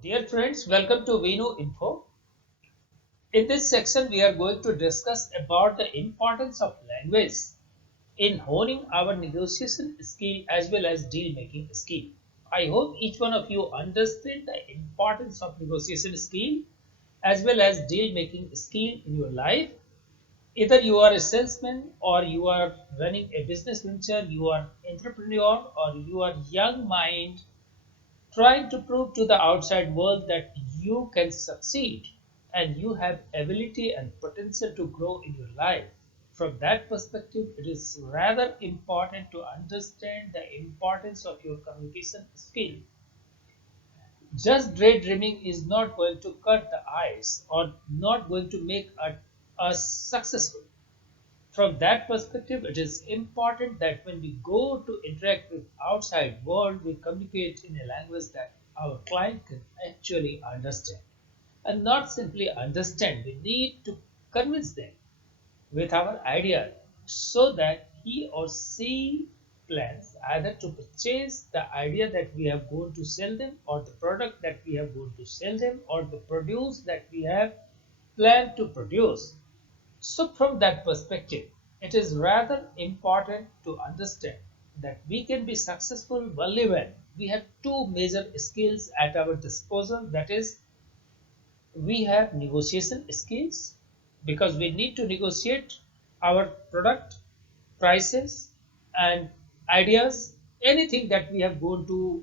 Dear friends, welcome to Venu Info. In this section, we are going to discuss about the importance of language in honing our negotiation skill as well as deal making skill. I hope each one of you understand the importance of negotiation skill as well as deal making skill in your life. Either you are a salesman or you are running a business venture, you are entrepreneur or you are young mind trying to prove to the outside world that you can succeed and you have ability and potential to grow in your life. From that perspective, it is rather important to understand the importance of your communication skill. Just daydreaming is not going to cut the ice or not going to make us successful. From that perspective, it is important that when we go to interact with outside world, we communicate in a language that our client can actually understand. And not simply understand, we need to convince them with our idea so that he or she plans either to purchase the idea that we have going to sell them or the product that we have going to sell them or the produce that we have planned to produce. So, from that perspective, it is rather important to understand that we can be successful only when we have two major skills at our disposal. That is, we have negotiation skills because we need to negotiate our product, prices, and ideas, anything that we have going to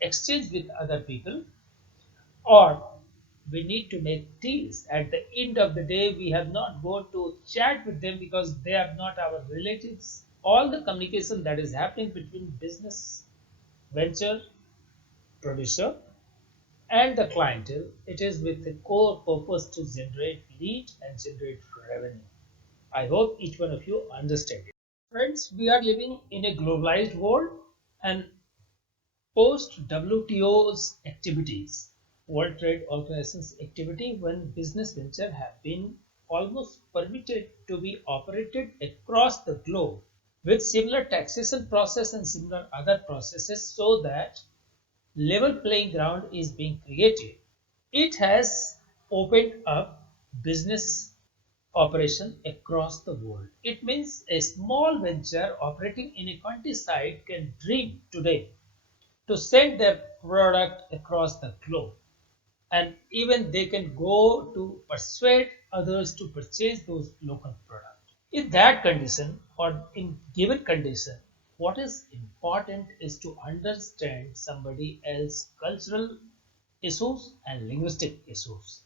exchange with other people, or we need to make deals. At the end of the day, we have not gone to chat with them because they are not our relatives. All the communication that is happening between business venture producer and the clientele, it is with the core purpose to generate lead and generate revenue. I hope each one of you understand it. Friends, we are living in a globalized world, and post WTO's activities, World Trade Organization's activity, when business ventures have been almost permitted to be operated across the globe with similar taxation process and similar other processes so that level playing ground is being created. It has opened up business operation across the world. It means a small venture operating in a countryside can dream today to send their product across the globe, and even they can go to persuade others to purchase those local products. In that condition or in given condition, what is important is to understand somebody else's cultural issues and linguistic issues,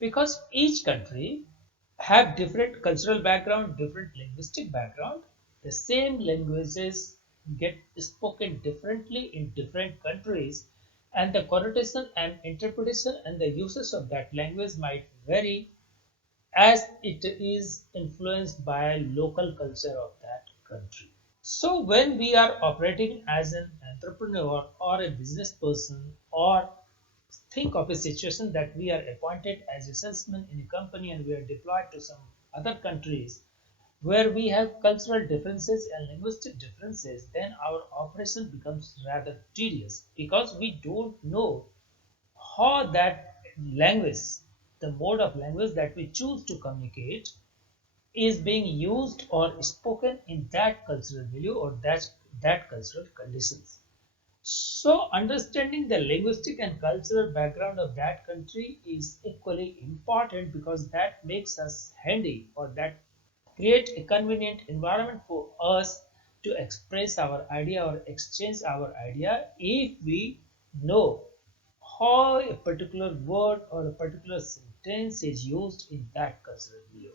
because each country have different cultural background, different linguistic background. The same languages get spoken differently in different countries, and the connotation and interpretation and the uses of that language might vary as it is influenced by local culture of that country. So when we are operating as an entrepreneur or a business person, or think of a situation that we are appointed as a salesman in a company and we are deployed to some other countries where we have cultural differences and linguistic differences, then our operation becomes rather tedious because we don't know how that language, the mode of language that we choose to communicate, is being used or spoken in that cultural milieu or that cultural conditions. So, understanding the linguistic and cultural background of that country is equally important because that makes us handy, or that create a convenient environment for us to express our idea or exchange our idea if we know how a particular word or a particular sentence is used in that cultural milieu.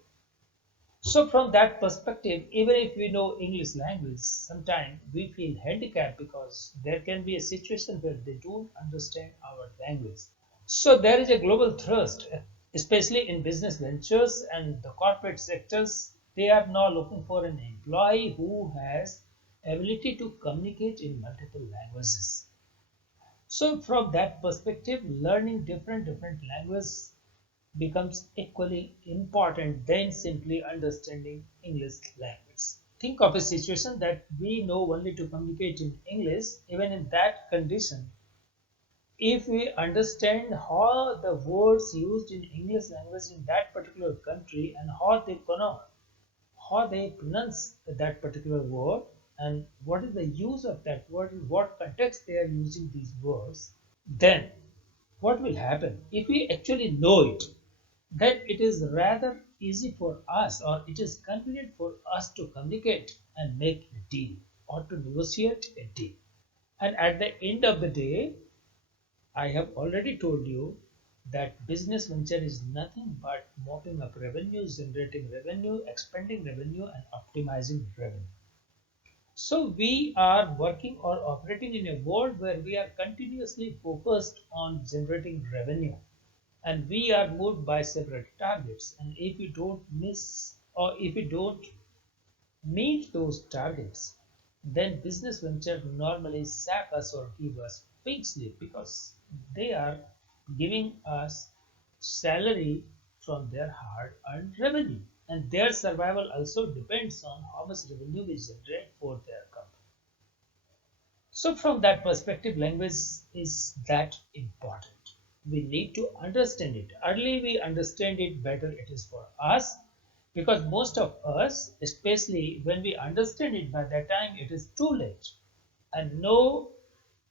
So from that perspective, even if we know English language, sometimes we feel handicapped because there can be a situation where they don't understand our language. So there is a global thrust, especially in business ventures and the corporate sectors. They are now looking for an employee who has ability to communicate in multiple languages. So from that perspective, learning different languages becomes equally important than simply understanding English language. Think of a situation that we know only to communicate in English. Even in that condition, if we understand how the words used in English language in that particular country and how they pronounce that particular word and what is the use of that word, in what context they are using these words, then what will happen if we actually know it, then it is rather easy for us, or it is convenient for us to communicate and make a deal or to negotiate a deal. And at the end of the day, I have already told you that business venture is nothing but mopping up revenue, generating revenue, expanding revenue, and optimizing revenue. So we are working or operating in a world where we are continuously focused on generating revenue, and we are moved by separate targets. And if we don't miss, or if we don't meet those targets, then business venture normally sack us or give us pink slip, because they are giving us salary from their hard earned revenue, and their survival also depends on how much revenue we generate for their company. So from that perspective, language is that important. We need to understand it. Early we understand it, better it is for us, because most of us, especially when we understand it, by that time it is too late. And no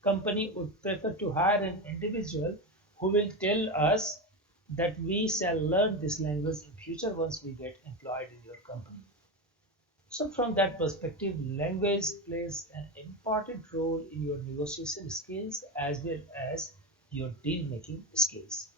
company would prefer to hire an individual who will tell us that we shall learn this language in future once we get employed in your company. So from that perspective, language plays an important role in your negotiation skills as well as your deal making skills.